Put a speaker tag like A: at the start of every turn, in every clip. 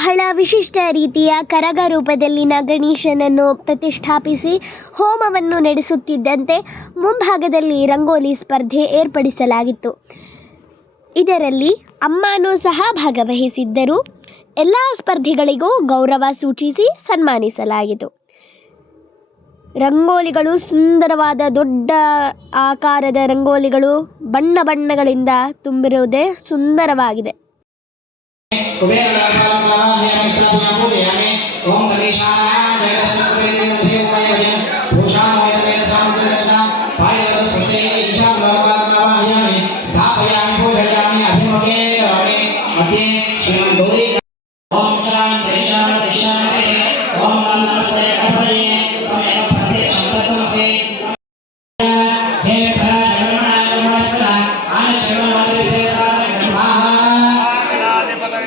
A: ಬಹಳ ವಿಶಿಷ್ಟ ರೀತಿಯ ಕರಗ ರೂಪದಲ್ಲಿನ ಗಣೇಶನನ್ನು ಪ್ರತಿಷ್ಠಾಪಿಸಿ ಹೋಮವನ್ನು ನಡೆಸುತ್ತಿದ್ದಂತೆ ಮುಂಭಾಗದಲ್ಲಿ ರಂಗೋಲಿ ಸ್ಪರ್ಧೆ ಏರ್ಪಡಿಸಲಾಗಿತ್ತು. ಇದರಲ್ಲಿ ಅಮ್ಮನೂ ಸಹ ಭಾಗವಹಿಸಿದ್ದರು. ಎಲ್ಲ ಸ್ಪರ್ಧಿಗಳಿಗೂ ಗೌರವ ಸೂಚಿಸಿ ಸನ್ಮಾನಿಸಲಾಯಿತು. ರಂಗೋಲಿಗಳು ಸುಂದರವಾದ ದೊಡ್ಡ ಆಕಾರದ ರಂಗೋಲಿಗಳು ಬಣ್ಣ ಬಣ್ಣಗಳಿಂದ ತುಂಬಿರುವುದೇ ಸುಂದರವಾಗಿದೆ.
B: कुबेर लाभाल प्रवाह है
C: मिश्रा भूयामूल यामे ओम नमीशान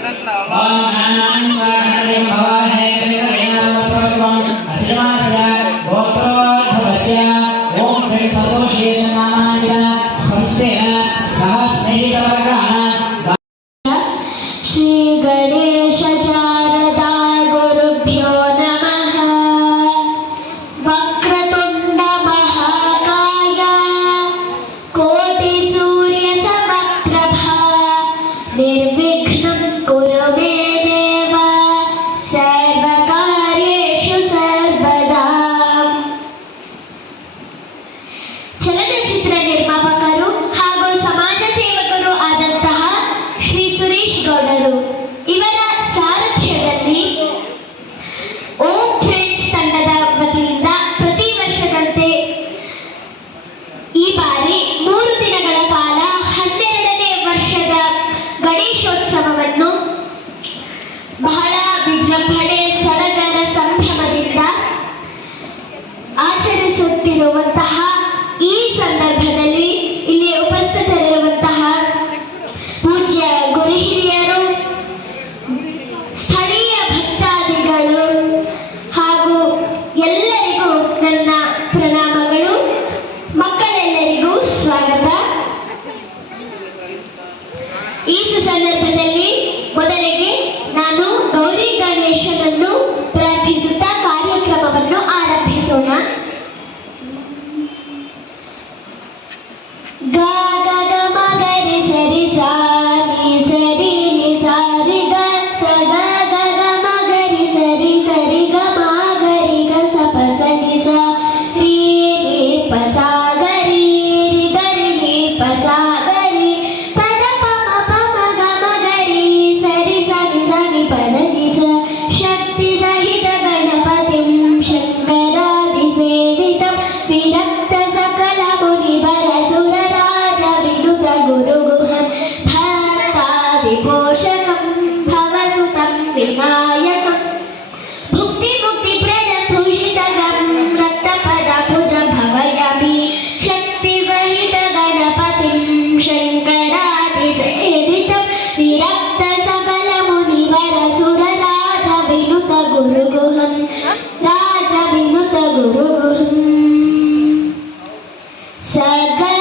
C: 真老了 Say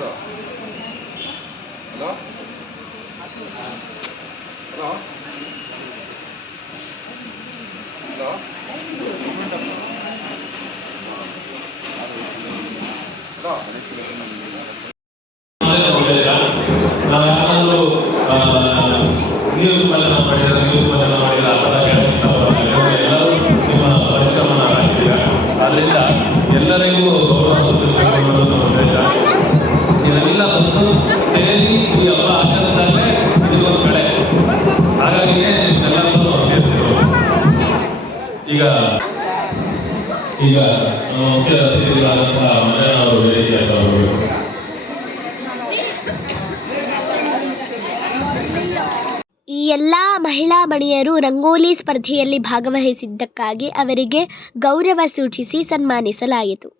C: と。
B: ಈ ಎಲ್ಲ ಮಹಿಳಾ ಮಣಿಯರು ರಂಗೋಲಿ ಸ್ಪರ್ಧೆಯಲ್ಲಿ ಭಾಗವಹಿಸಿದ್ದಕ್ಕಾಗಿ ಅವರಿಗೆ ಗೌರವ ಸೂಚಿಸಿ ಸನ್ಮಾನಿಸಲಾಯಿತು.